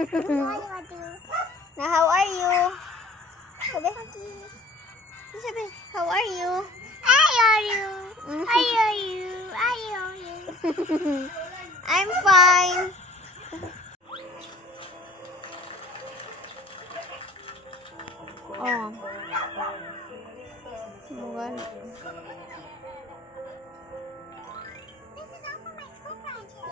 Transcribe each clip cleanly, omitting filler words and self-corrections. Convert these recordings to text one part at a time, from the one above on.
Now, how are you? Sabi? Sabi, how are you? I'm fine. Oh. Well. This is all for my school project.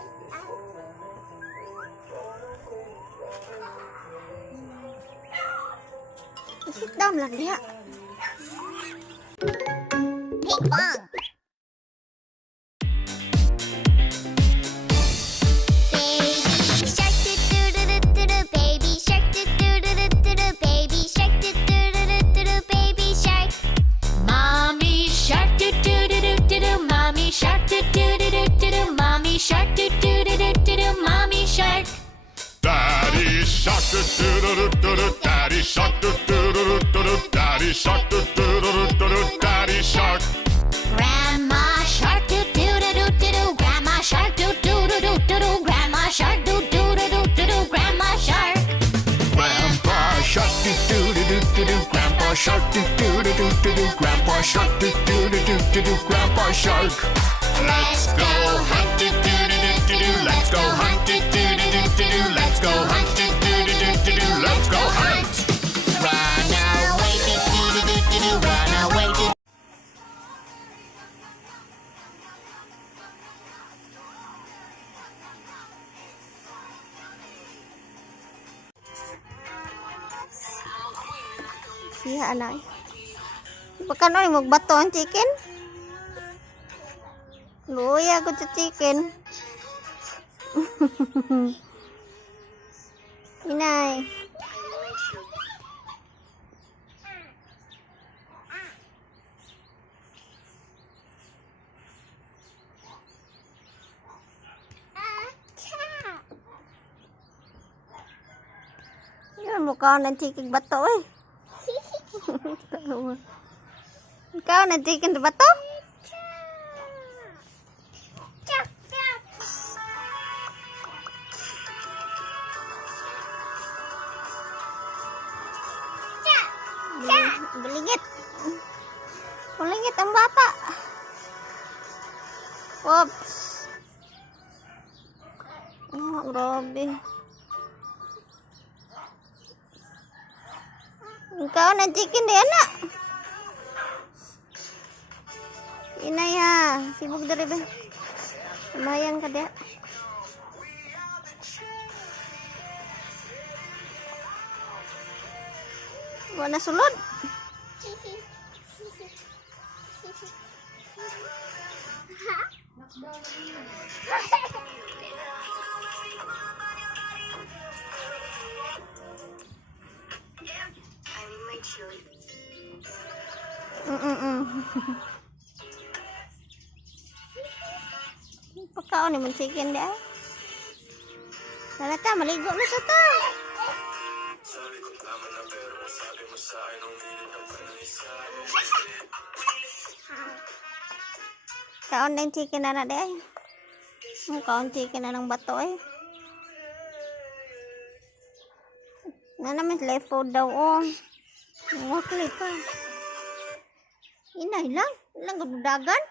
Sit down lang diha. Ping pong. Shark do do do do do do, mommy shark. Daddy shark do do do do do, daddy shark do do do do do, daddy shark do do do do do, daddy shark. Grandma shark do do do do do, grandma shark do do do do do, grandma shark do do do do do, grandma shark. Grandpa shark do do do do do, grandpa shark do do do do do, grandpa shark do do do do do, grandpa shark. Let's go hunt do do do do do, let's go hunt do do do do do, let's go hunt do do do do do, let's go hunt. Run away do do do do do, run away do. Siya anay. Baka na magbato ang chicken. Luya ko sa chicken. Inay. Yan mukha ng chicken bato eh. Ikaw ng chicken bato? Balingit. Balingit ang bata. Oops. Oh, grabe. Ikaw na chicken di anak. Inay ha. Sibog dari ba? Lumayan ka di. Wala sulod. Pagkaon ni chicken dia. Nalata maligo na sa ta. Kaon din chicken na de. Kaon chicken na ng bato eh. Na naman left food daw oh. Wakli pa. Inay lang. Ilang gudagan.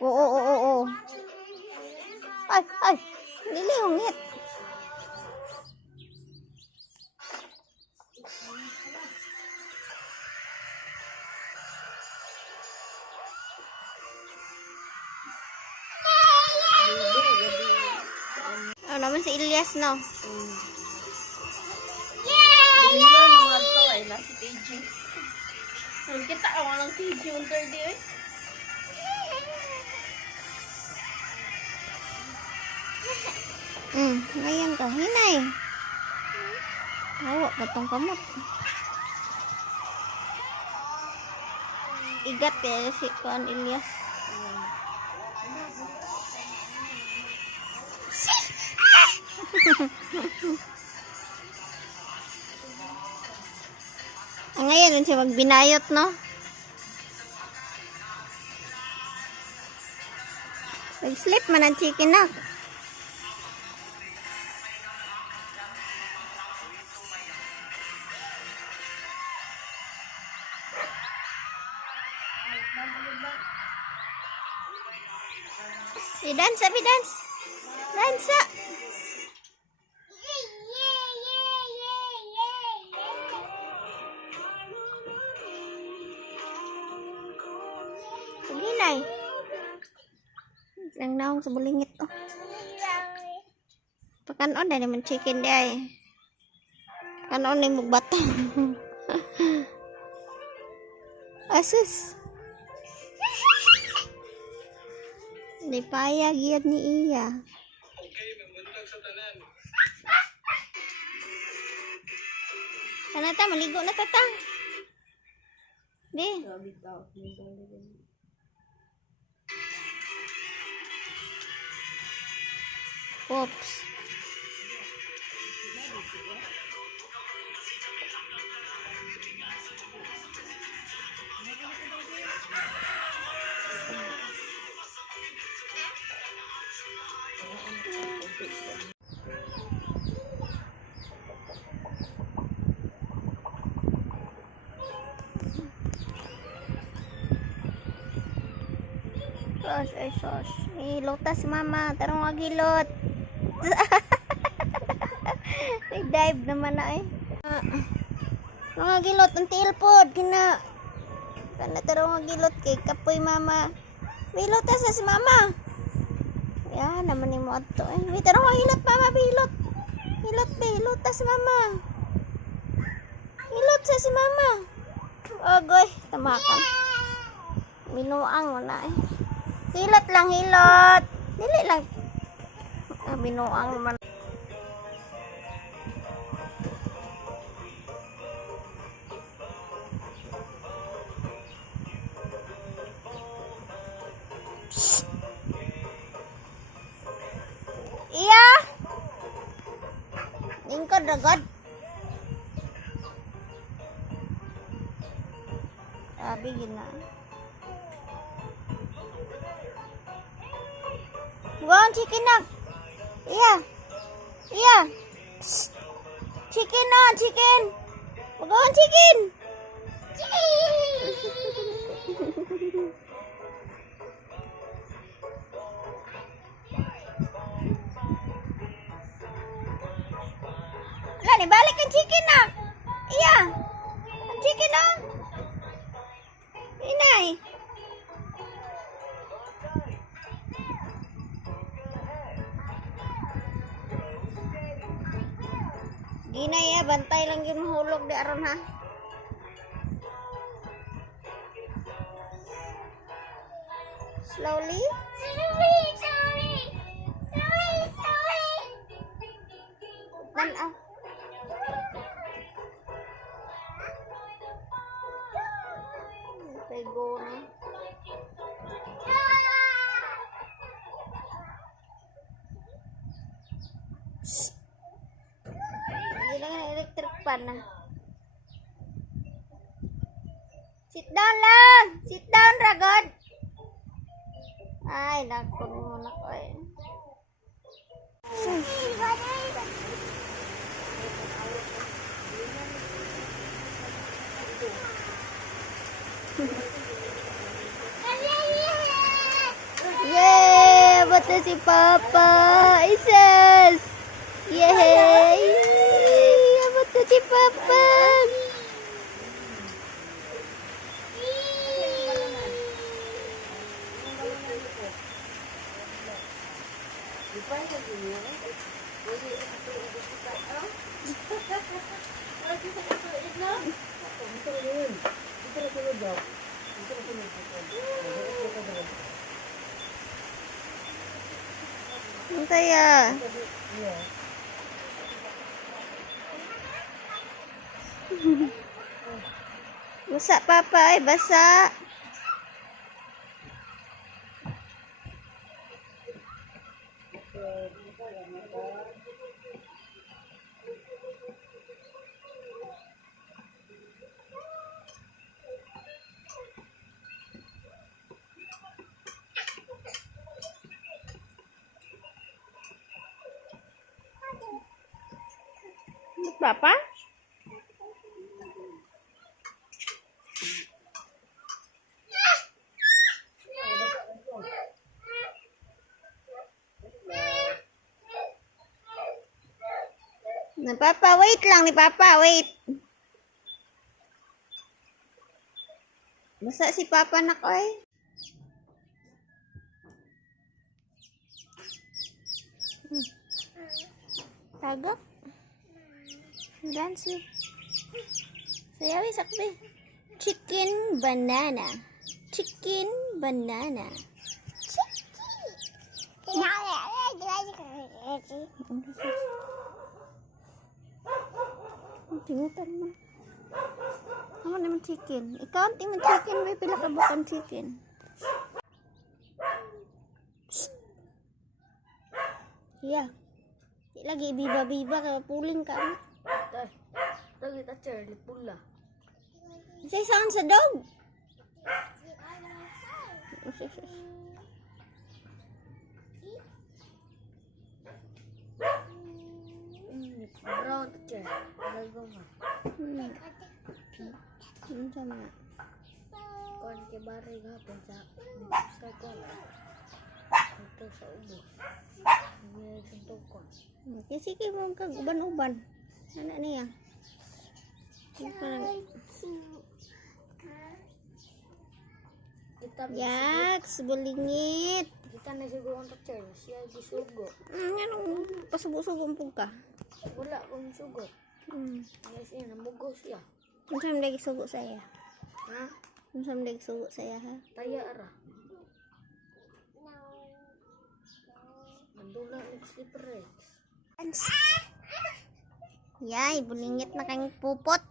Oo. Ay. Nilihungit. Naman si Ilyas no. Nasi TG. Kita awal ng TG unter di eh. Ngayon ka hinay. Awa patong kamot. Igat ya si Kuan Ilyas. Ngayon siya magbinayot no. Nag-sleep man ang chicken na. Si dance, abi dance. Dance. Sige na eh. Lang naong sa bulingit oh. Pakanon na naman chicken di ay. Kanon ni mugbata. Asus. Di payag yun ni iya. Sana ta, maligo na tata. Di. Oops. Sos, ay sos. Ilutas si mama. Tarong agilot. Nag-dive naman na eh. Tarong agilot. Ang tilpod. Kina. Kana tarong agilot kay kapoy mama. Ilutas na si mama. Yan naman ni mo ato eh. May tarong agilot mama. Bilot. Hilot be. Ilutas si mama. Hilot sa si mama. Ogoy. Tamakan. Minuang mo na eh. Hilot lang, hilot. Dili lang. Binuang naman. Psst. Iya. Lingkod ragod. Sabi gina. Buang chicken na. Iya. Iya. Psst. Chicken na, chicken. Buang chicken. Lani, balik ang chicken na. Iya. Ang chicken na. Inay. Ginaya, bantay lang yung hulog di aron ha. Slowly. Tanaw. Okay, go na. Electric pan na. Sit down lang. Sit down, ragod. Ay, naku mo na ko eh. Yay! Bata si Papa. Ises! Yay! Bata si Papa. Ang saya. Basa Papa ay basa. Papa? Na Papa, wait lang ni Papa, wait. Basta si Papa na ko eh. Tagak. Dance. Sayawi sakbe. Chicken banana. Chicken banana. Tingutan mo. Ano naman chicken? Ikaw ang tingin chicken. May pila ka bukang chicken. Yeah. Di lagi biba-biba ka. Puling ka. Lagi ta Charlie pula. Say sound sa dog. Brown teacher. Lago nga. Sama. Kon ke bare gapon sa kon. Ito sa ubo. May suntukon. Kasi kayo mo kag uban-uban. Ano niya? Kita Yaks, bulingit. kita na siguro ang teacher. Siya gisugo. Anong pasubo-subo po ka? Wala kong sugot. Yes, yun. Namugo siya. Kung saan lagi sugo saya? Ha? Kung saan lagi sugo saya ha? Taya ara. Mandula ng slipper Rex. Yay, bulingit na kang pupot.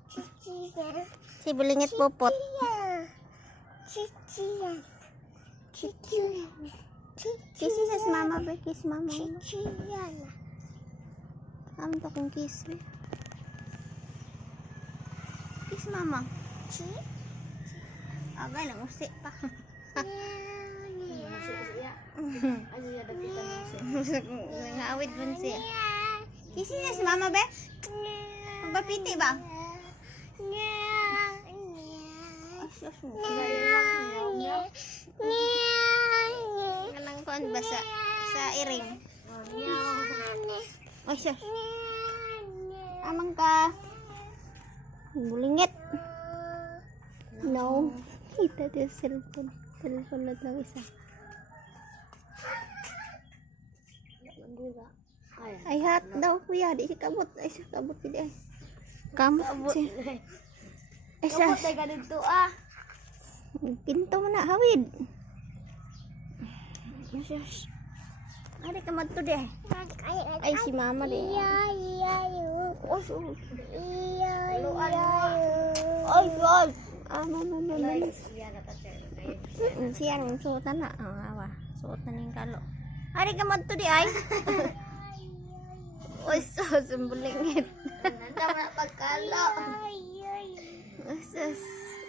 Si bulingit pupot. Kiss sa mama ba? Kiss mama. Kamu to kong kiss. Kiss mama. Agay lang usik pa. Masuk siya. Ano siya dapitan mo siya. Ngawit man siya. Kiss na si mama ba? Pagpapiti ba? Kanang kuan ba sa iring? Oh, siya. Amang ka. Bulingit. No. Kita din cellphone. Cellphone na lang isa. Ay hat daw kuya. Di siya kabot. Ay siya kabot. Di ay. Kamot siya. Ay siya. Kapot ay ganito ah. Pinto mo na. Hawid. Ay siya. Ay ka madto di ay. Ay si mama di. Oh, so. Ay, ay. Mama. Siya na teacher. Siya nang suotan na. Awa. Suotan yung kalo. Ari ka madto di ay. Oy, so sumbulingit. Nanda mo na pagkalo. Sus.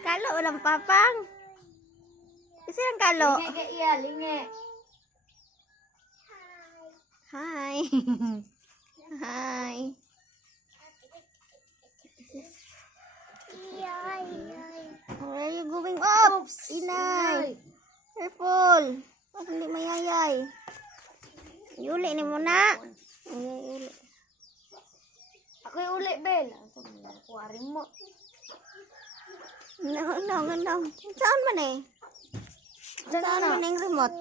Kalo walang papang. Kasi ang kalo. Linge ka iya, linge. Hi. Hi. Where are you going? Oops! Inay. Careful. Huwag hindi mayayay. Yuli ni mo na. Yuli. Ako yung uli, Bel. Ang aquarium mo. No. Saan man eh? Saan man yung remote?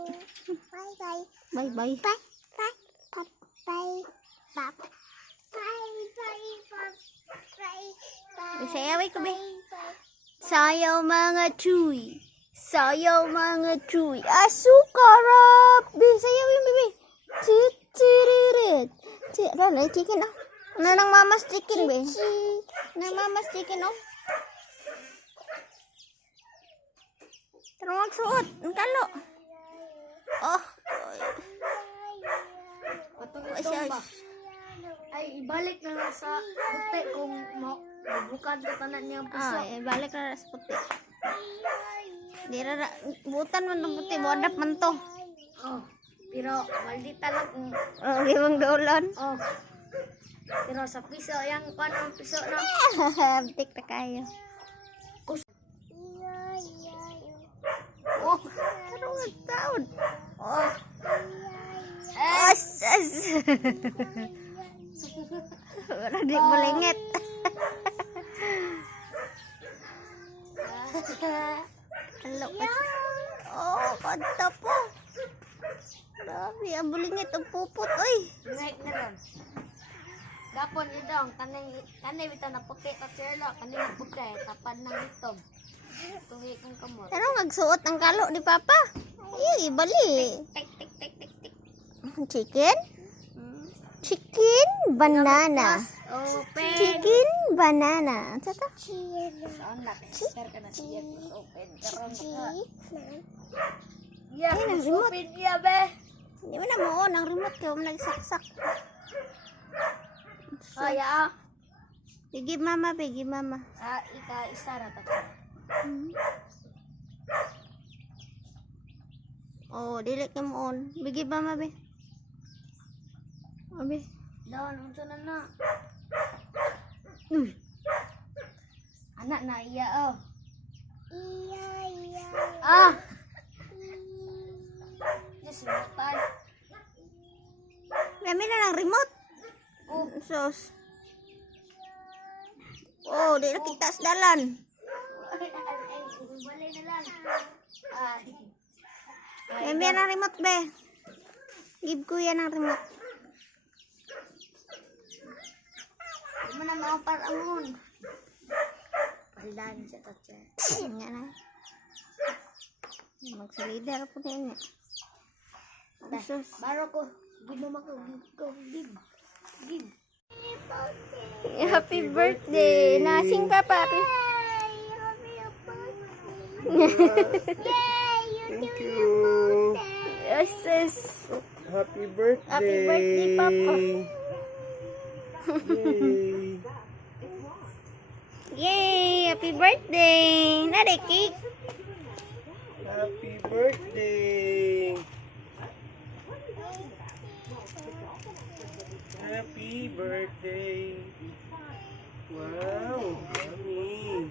Bye. Sayaway ko be. Sayaw mga chuy. Asukarap. Sayawin bebe. Chiririt. Rala chicken ah. Ano nang mama's chicken be? Nang mama's chicken oh. Pero magsuot. Ang kalo. Oh. Patong ba? Ay, ibalik na lang sa puti kung bukad ka tanan niya ang puso. Ay, balik na sa puti. Di ra butan man ng puti. Bodap man to. Oh, pero maldita lang kung Oh, gibang dolon. oh. Pero sa piso, yung kanang piso na. Tik na kayo. Oh, Ano nga taon? Oh. Asas. Wala di malingit. Halo kasi. Oh, kanta po. Grabe, ang bulingit ang pupot. Uy. naik na ron. Gapon idong, kanay bita na puti at sirlo, kanay na puti, tapad ng itom. Tuhi kong kamot. Ano nagsuot ang kalo ni Papa? Ay, bali. Tik, tik, tik, tik, tik. Chicken? Chicken banana. Open. Chicken banana. Ano to? Saan na? Tester ka na siya. Open. Karoon ka. Yeah, Ay, nang remote. open niya, be. Hindi mo na mo ang remote ko nagsaksak. Kaya, Bigi mama, bigi mama. isa na to. Oh, dili ka mo on. Bigi mama be. Abi. Doon, unsa na na. Uy. Anak na iya, oh. Iya. Ah! Yes, simutan. Kami na lang remote. Oh, Sos. Oh, di na kita sa dalan. balay na lang. Ay. Kami na remote be. Give ko yan ang remote. Di mo na makaparamon. Palan siya to, che. Nga na. Magsalida po na yun. Sos. Baro ko. Give mo ako. Give. Happy birthday. Nasing Papa. Happy. Thank you. Yes, yes. Happy birthday. Happy birthday, Papa. Yay. Yay! Happy birthday! Nade cake. Happy birthday. Happy birthday. Wow, mami.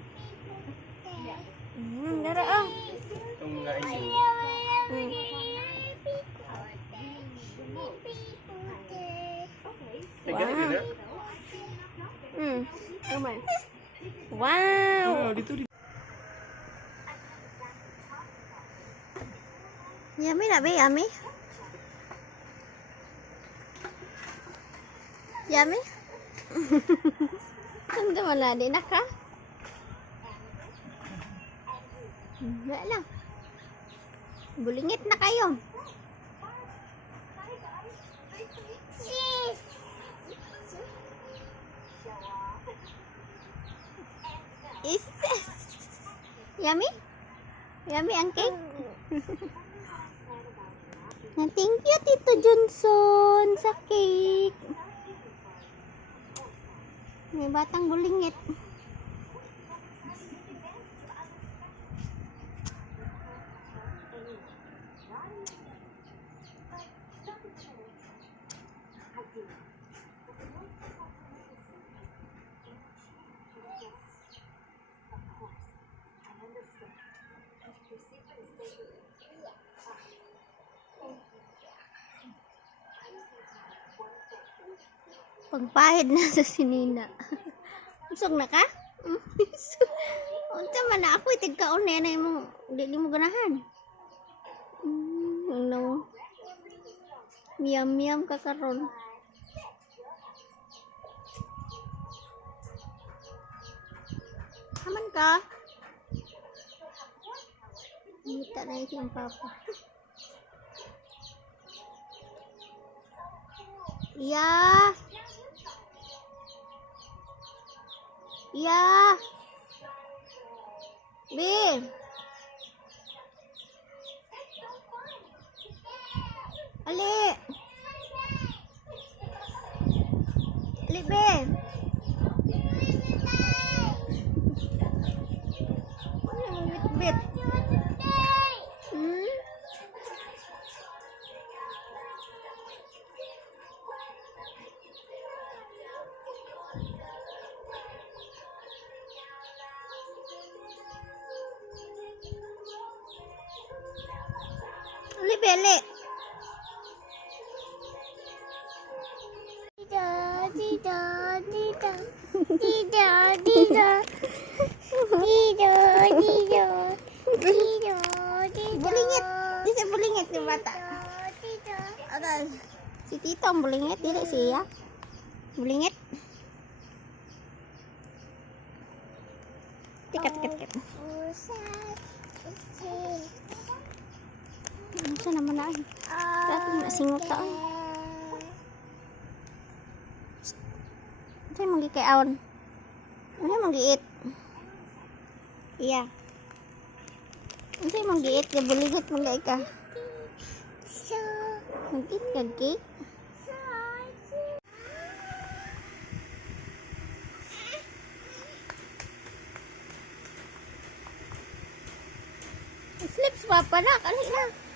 Dara ah. Itong mga isin. Tagal ka na? Come on. Wow! Oh, dito. Yummy na ba? Yummy? Yummy? Hindi mo na din ka? Wala lang. Bulingit na kayo. Is yummy? Yummy ang cake? Thank you, Tito Johnson, sa cake. May batang bulingit. Pagpahid na sa sinina. Usog na ka? Unsa man na ako itigkaon na mo di mo ganahan. No. Miam ka karon. Haman ka? Kita na yung papa. Yeah. Yeah. Be. Ali. Ali, be. Ano yung bit-bit? Hmm? ali. Dida, dida, dida. Dida, dida. Dida, dida. Dida, dida. Bulingit. Di siya bulingit yung bata. Dida. Agay. Si Tito ang bulingit, dili siya. Bulingit. Tikat. Pusat. Pusat. Ano siya naman na ay? Dapat nasingot ka ay. Ano siya mong gikaon? Ano siya mong giit? Iya. Ano siya mong giit? Kaya bulingit mong gay ka. So, Mag-eat ka, cake? so. Slips pa pala, kali na.